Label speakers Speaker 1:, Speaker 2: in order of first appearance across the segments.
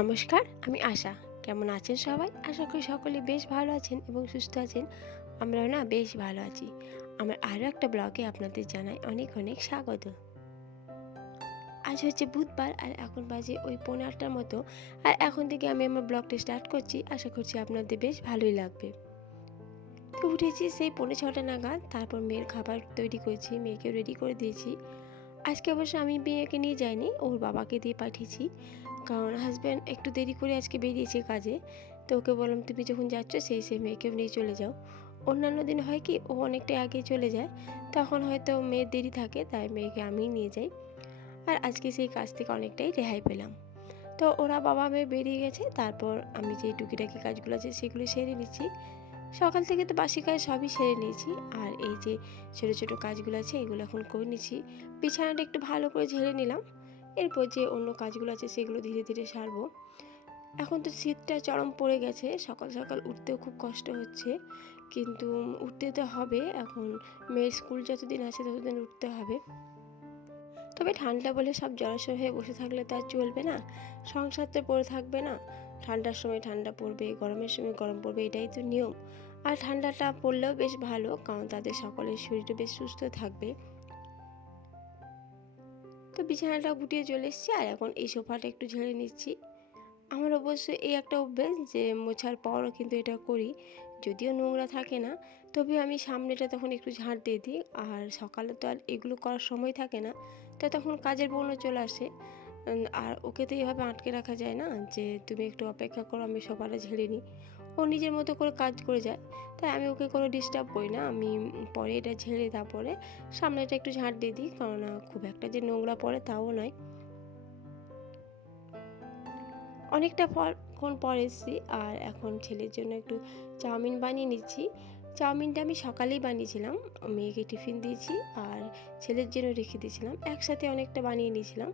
Speaker 1: নমস্কার, আমি আশা। কেমন আছেন সবাই? আশা করি সকলে বেশ ভালো আছেন এবং সুস্থ আছেন। আমরাও না বেশ ভালো আছি। আমার আরও একটা ব্লগে আপনাদের জানাই অনেক অনেক স্বাগত। আজ হচ্ছে বুধবার আর এখন বাজে ওই পনেরো আটটার মতো। আর এখন থেকে আমি আমার ব্লগটা স্টার্ট করছি। আশা করছি আপনাদের বেশ ভালোই লাগবে। তো উঠেছি সেই পৌনে ছটা নাগাদ। তারপর মেয়ের খাবার তৈরি করেছি মেয়েকে রেডি করে দিয়েছি। আজকে অবশ্য আমি মেয়েকে নিয়ে যাইনি, ওর বাবাকে দিয়ে পাঠিয়েছি। কারণ হাজব্যান্ড একটু দেরি করে আজকে বেরিয়েছে কাজে, তো ওকে বললাম, তুমি যখন যাচ্ছ সেই সেই মেয়েকেও নিয়ে চলে যাও। অন্যান্য দিন হয় কি, ও অনেকটাই আগে চলে যায়, তখন হয়তো মেয়ের দেরি থাকে, তাই মেয়েকে আমি নিয়ে যাই। আর আজকে সেই কাজ থেকে অনেকটাই রেহাই পেলাম। তো ওরা বাবা মেয়ে বেরিয়ে গেছে, তারপর আমি যে টুকিটাকি কাজগুলো আছে সেগুলো সেরে নিচ্ছি। সকাল থেকে তো বাসি কাজ সবই সেরে নিয়েছি, আর এই যে ছোটো ছোটো কাজগুলো আছে, এগুলো এখন করে নিচ্ছি। বিছানাটা একটু ভালো করে ঝেড়ে নিলাম। এরপর যে অন্য কাজগুলো আছে সেগুলো ধীরে ধীরে সারবো। এখন তো শীতটা চরম পড়ে গেছে, সকাল সকাল উঠতেও খুব কষ্ট হচ্ছে। কিন্তু উঠতে তো হবে, এখন মেয়ের স্কুল যতদিন আছে ততদিন উঠতে হবে। তবে ঠান্ডা বলে সব জলাশয় হয়ে বসে থাকলে তো আর চলবে না, সংসার তো পড়ে থাকবে না। ঠান্ডার সময় ঠান্ডা পড়বে, গরমের সময় গরম পড়বে, এটাই তো নিয়ম। আর ঠান্ডাটা পড়লেও বেশ ভালো, কারণ তাদের সকলের শরীরটা বেশ সুস্থ থাকবে। তো বিছানাটা গুটিয়ে চলে এসেছি আর এখন এই সোফাটা একটু ঝেড়ে নিচ্ছি। আমার অবশ্য এই একটা অভ্যেস যে মোছার পরও কিন্তু এটা করি। যদিও নোংরা থাকে না, তবে আমি সামনেটা তখন একটু ঝাঁট দিয়ে দিই। আর সকালে তো আর এগুলো করার সময় থাকে না, তো তখন কাজের বোনও চলে আসে। আর ওকে তো এইভাবে আটকে রাখা যায় না যে, তুমি একটু অপেক্ষা করো, আমি সকালে ঝেড়ে নিই। ও নিজের মতো করে কাজ করে যায়। তাই আমি ওকে কোনো ডিস্টার্ব করি না। আমি পরে এটা ঝেড়ে তারপরে সামনেটা একটু ঝাঁট দিয়ে দিই। আহ, খুব একটা যে নোংরা পড়ে তাও নয়। অনেকটা পরক্ষণ পর এসেছি আর এখন ছেলের জন্য একটু চাউমিন বানিয়ে নিচ্ছি। চাউমিনটা আমি সকালেই বানিয়েছিলাম। মেয়েকে টিফিন দিয়েছি আর ছেলের জন্য রেখে দিয়েছিলাম। একসাথে অনেকটা বানিয়ে নিয়েছিলাম।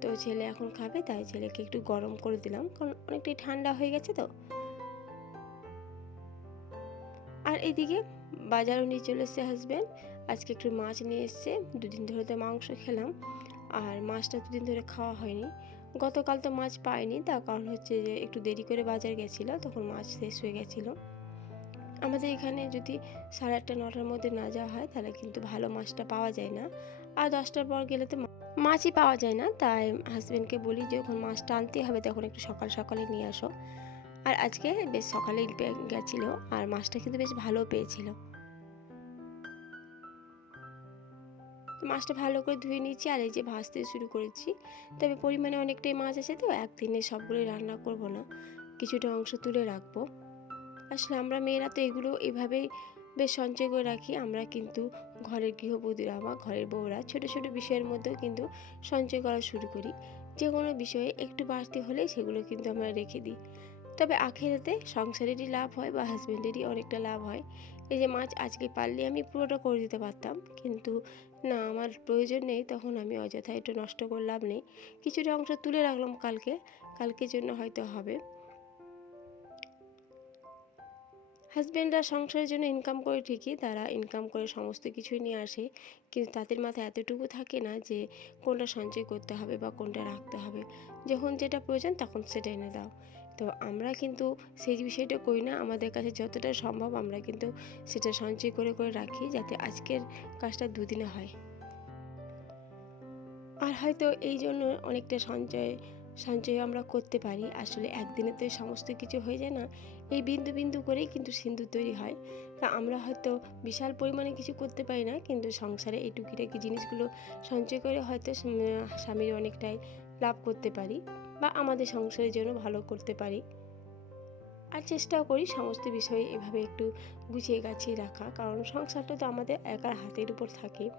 Speaker 1: তো ছেলে এখন খাবে তাই ছেলেকে একটু গরম করে দিলাম। কারণ অনেকটাই ঠান্ডা হয়ে গেছে তো। এদিকে বাজারও নিয়ে চলে এসছে হাজব্যান্ড আজকে একটু মাছ নিয়ে এসছে। দুদিন ধরে তো মাংস খেলাম। আর মাছটা দুদিন ধরে খাওয়া হয়নি। গতকাল তো মাছ পাইনি। তার কারণ হচ্ছে যে একটু দেরি করে বাজার গেছিল, তখন মাছ শেষ হয়ে গেছিল। আমাদের এখানে যদি সাড়ে আটটা, নটার মধ্যে না যাওয়া হয়, তাহলে কিন্তু ভালো মাছটা পাওয়া যায় না। আর দশটার পর গেলে তো মাছই পাওয়া যায় না। তাই হাজব্যান্ডকে বলি যে, যখন মাছটা আনতে হবে, তখন একটু সকাল সকালে নিয়ে আসো। আর আজকে বেশ সকালেই পে- গেছিল আর মাছটা কিন্তু বেশ ভালো পেয়েছিল। মাছটা ভালো করে ধুয়ে নিয়েছি আর এই যে ভাজতে শুরু করেছি। তবে পরিমাণে অনেকটাই মাছ আছে তো, একদিনে সবগুলোই রান্না করব না, কিছুটা অংশ তুলে রাখব। আসলে আমরা মেয়েরা তো এগুলো এভাবেই বেশ সঞ্চয় করে রাখি, আমরা কিন্তু ঘরের গৃহবধূরা বা ঘরের বউরা ছোট ছোট বিষয়ের মধ্যেও কিন্তু সঞ্চয় করা শুরু করি। যে কোনো বিষয়ে একটু বাড়তি হলে সেগুলো কিন্তু আমরা রেখে দিই। তবে আখেরাতে সংসারেরই লাভ হয় বা হাজব্যান্ডেরই অনেকটা লাভ হয়। এই যে মাছ আজকে পারলে আমি পুরোটা করে দিতে পারতাম। কিন্তু না, আমার প্রয়োজন নেই, তখন আমি অযথা একটু নষ্ট করে লাভ নেই। কিছুটা অংশ তুলে রাখলাম কালকে, কালকের জন্য হয়তো হবে। হাজব্যান্ডরা সংসারের জন্য ইনকাম করে ঠিকই, তারা ইনকাম করে সমস্ত কিছুই নিয়ে আসে। কিন্তু তাদের মাথায় এতটুকু থাকে না যে, কোনটা সঞ্চয় করতে হবে বা কোনটা রাখতে হবে। যখন যেটা প্রয়োজন, তখন সেটা এনে দাও। তো আমরা কিন্তু সেই বিষয়টা করি না। আমাদের কাছে যতটা সম্ভব আমরা কিন্তু সেটা সঞ্চয় করে করে রাখি যাতে আজকের কাজটা দুদিনে হয়। আর হয়তো এই জন্য অনেকটা সঞ্চয় সঞ্চয় আমরা করতে পারি। আসলে একদিনে তো সমস্ত কিছু হয়ে যায় না। এই বিন্দু বিন্দু করেই কিন্তু সিন্ধু তৈরি হয়। তা আমরা হয়তো বিশাল পরিমাণে কিছু করতে পারি না, কিন্তু সংসারে এই টুকিটাকি জিনিসগুলো সঞ্চয় করে হয়তো স্বামীর অনেকটাই লাভ করতে পারি। বা আমাদের সংসারের জন্য ভালো করতে পারি। আর চেষ্টাও করি সমস্ত বিষয়ে এভাবে একটু গুছিয়ে গাছিয়ে রাখা। কারণ সংসারটা তো আমাদের একার হাতের উপর থাকে।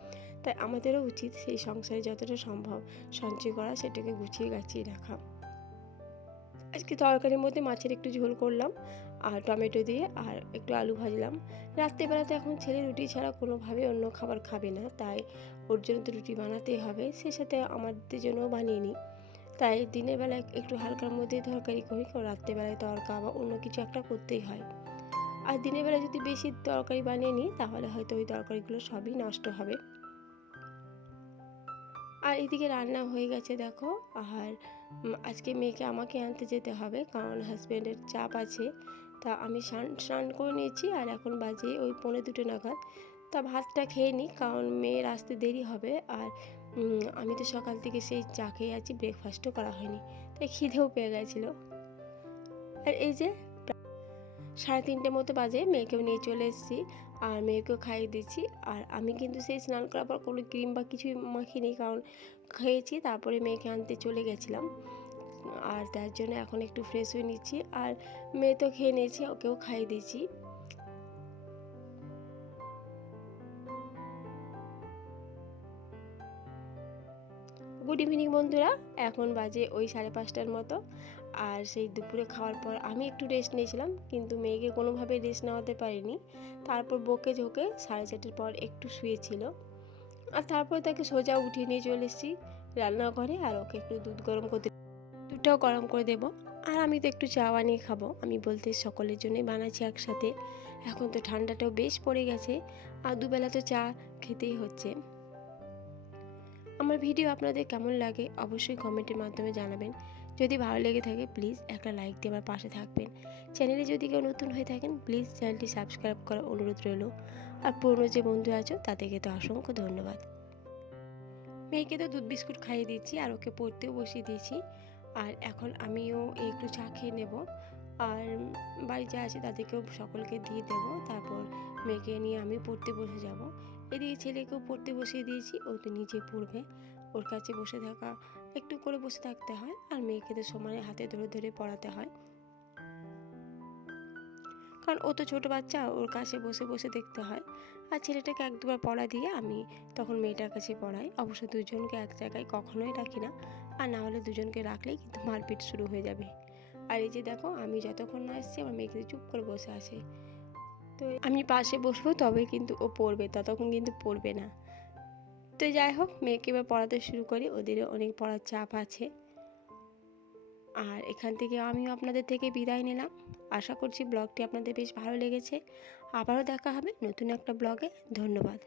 Speaker 1: তাই আমাদেরও উচিত সেই সংসারে যতটা সম্ভব সঞ্চয় করা, সেটাকে গুছিয়ে গাছিয়ে রাখা। আজকে তরকারির মধ্যে মাছের একটু ঝোল করলাম, আর টমেটো দিয়ে আর একটু আলু ভাজলাম। রাত্রেবেলাতে এখন ছেলে রুটি ছাড়া কোনোভাবে অন্য খাবার খাবে না। তাই ওর জন্য তো রুটি বানাতেই হবে। সে সাথে আমাদের জন্যও বানিয়ে নিই। তাই দিনের বেলায় একটু হালকার মধ্যে তরকারি করি রাত্রেবেলায় তরকা বা অন্য কিছু একটা করতেই হয়। আর দিনের বেলা যদি বেশি তরকারি বানিয়ে নিই, তাহলে হয়তো ওই তরকারিগুলো সবই নষ্ট হবে। আর এদিকে রান্না হয়ে গেছে, দেখো। আর আজকে মেয়েকে আমাকে আনতে যেতে হবে, কারণ হাজব্যান্ডের চাপ আছে। তা আমি স্নান স্নান করে নিয়েছি, আর এখন বাজে ওই পৌনে দুটো নাগাদ। তা ভাতটা খেয়ে নিই, কারণ মেয়ের আসতে দেরি হবে। আর আমি তো সকাল থেকে সেই চা খেয়ে আছি ব্রেকফাস্টও করা হয়নি, তাই খিদেও পেয়ে গেছিল। আর এই যে সাড়ে তিনটে মতো বাজে, মেয়েকেও নিয়ে চলে এসেছি, আর মেয়েকেও খাইয়ে দিচ্ছি আর আমি কিন্তু সেই স্নান করার পর কোনো ক্রিম বা কিছুই মাখিনি, কারণ খেয়েছি, তারপরে মেয়েকে আনতে চলে গেছিলাম, আর তার জন্য এখন একটু ফ্রেশ হয়ে নিচ্ছি, আর মেয়ে তো খেয়ে নিয়েছি, ওকেও খাইয়ে দিয়েছি। গুড ইভিনিং বন্ধুরা, এখন বাজে ওই সাড়ে পাঁচটার মতো। আর সেই দুপুরে খাওয়ার পর আমি একটু রেস্ট নিয়েছিলাম, কিন্তু মেয়েকে কোনোভাবে রেস্ট নেওয়াতে পারিনি। তারপর বকে ঝোঁকে সাড়ে চারটের পর একটু শুয়েছিল। আর তারপর তাকে সোজা উঠিয়ে নিয়ে চলে এসেছি রান্নাঘরে, আর ওকে একটু দুধ গরম করতে দুধটাও গরম করে দেবো। আর আমি তো একটু চা বানিয়ে খাব। আমি বলতে সকলের জন্যই বানাচ্ছি একসাথে। এখন তো ঠান্ডাটাও বেশ পড়ে গেছে, আর দুবেলা তো চা খেতেই হচ্ছে। আমার ভিডিও আপনাদের কেমন লাগে অবশ্যই কমেন্টের মাধ্যমে জানাবেন। যদি ভালো লেগে থাকে প্লিজ একটা লাইক দিয়ে আমার পাশে থাকবেন। চ্যানেলে যদি কেউ নতুন হয়ে থাকেন প্লিজ চ্যানেলটি সাবস্ক্রাইব করার অনুরোধ রইল। আর পুরনো যে বন্ধু আছো, তাদেরকে তো অসংখ্য ধন্যবাদ। মেয়েকে তো দুধ বিস্কুট খাইয়ে দিচ্ছি আর ওকে পড়তেও বসিয়ে দিয়েছি। আর এখন আমিও একটু চা খেয়ে নেব। আর বাড়ি যা আছে, তাদেরকেও সকলকে দিয়ে দেব। তারপর মেয়েকে নিয়ে আমি পড়তে বসে যাব। এদিকে ছেলেকেও পড়তে বসিয়ে দিয়েছি ও তো নিজে পড়বে। ওর কাছে বসে থাকা, একটু করে বসে থাকতে হয় আর মেয়েকে তো সমানে হাতে ধরে ধরে পড়াতে হয়। কারণ ও তো ছোটো বাচ্চা, ওর কাছে বসে বসে দেখতে হয়। আর ছেলেটাকে এক দুবার পড়া দিয়ে আমি তখন মেয়েটার কাছে পড়াই। অবশ্য দুজনকে এক জায়গায় কখনোই রাখি না। আর না হলে দুজনকে রাখলেই কিন্তু মারপিট শুরু হয়ে যাবে। আর এই যে দেখো, আমি যতক্ষণ না আসছি আমার মেয়ে কিন্তু চুপ করে বসে আছে। তো আমি পাশে বসবো তবে কিন্তু ও পড়বে, ততক্ষণ কিন্তু পড়বে না। তো যাই হোক, মেয়েকে এবার পড়াতে শুরু করি ওদেরও অনেক পড়ার চাপ আছে। আর এখান থেকে আমিও আপনাদের থেকে বিদায় নিলাম। আশা করছি ব্লগটি আপনাদের বেশ ভালো লেগেছে। আবারও দেখা হবে নতুন একটা ব্লগে। ধন্যবাদ।